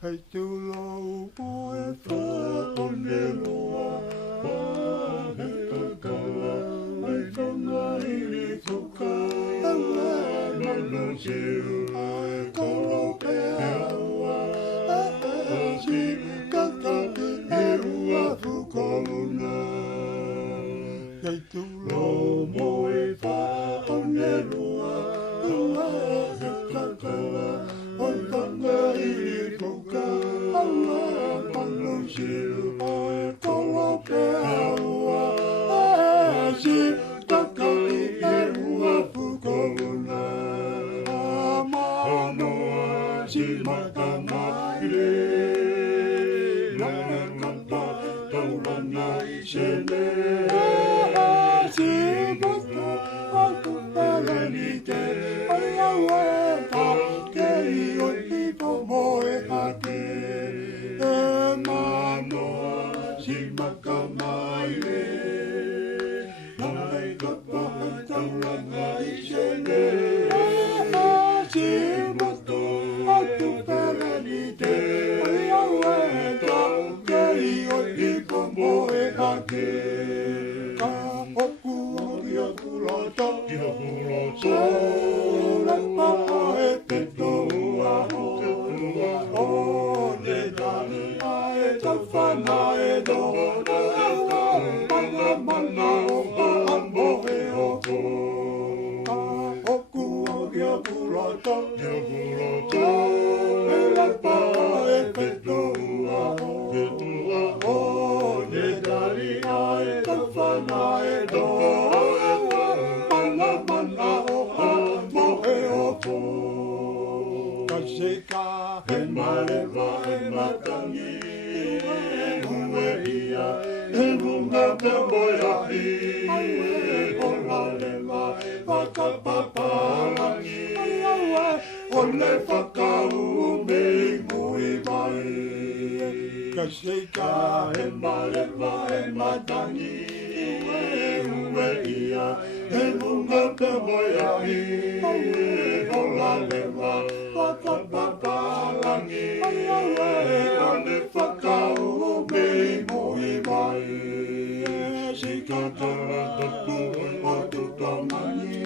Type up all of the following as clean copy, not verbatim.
Hei tu lau mo e wha o ne loa. He kakawa, hei whanga i ni tuka. Awa mano siu, ai koro pe awa. Si kakaki e ua fukoluna. Hei tu lau mo e wha o ne loa. He kakawa, hei whanga i ni tuka. Awa mano siu, ai koro pe awa. Si kakaki e ua fukoluna. Manoa si makamaile. Nana kapa taurana i sene. Si maka aku paranite. Ai awa ka ke i o hipo moe hake. Manoa si makamaile. Nana kapa taurana i sene. Si maka aku paranite. Ai awa ka ke i o hipo moe hake. Ka oku o kuroto. Sola e peto ua ho. O ne dani ai tawhana e do. Mana mana o ambo e oko. Ka oku o kuroto. Sola e peto ua ho. O ne dani ai tawhana e do. Mana mana o ambo e oko. Kaseka he malewa he matangi. Hue ia he runga te moiahi. Hola lewa he whakapapalangi. Ole whakaume i mui mai. Kaseka he malewa he matangi. Hue ia he runga te moiahi. Hola lewa whakapapalangi. Ole whakaume i mui mai. Sika tara tapu o tutamani.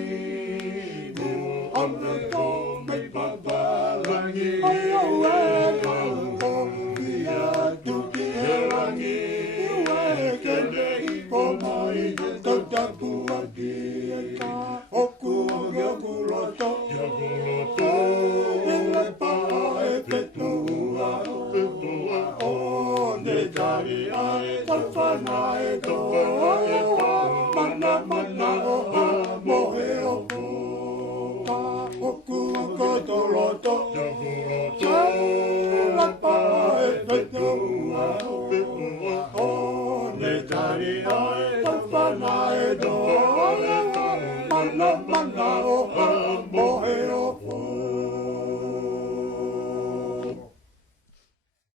Ole to me papalangi. Kauko ia tuki he rangi. Kene i po mai tautapu aki. Oku o kuroto. Ele pa e petu ua. O ne tari ai tawhana e do. Mana mana o amo e oku. Ka oku o kotoroto.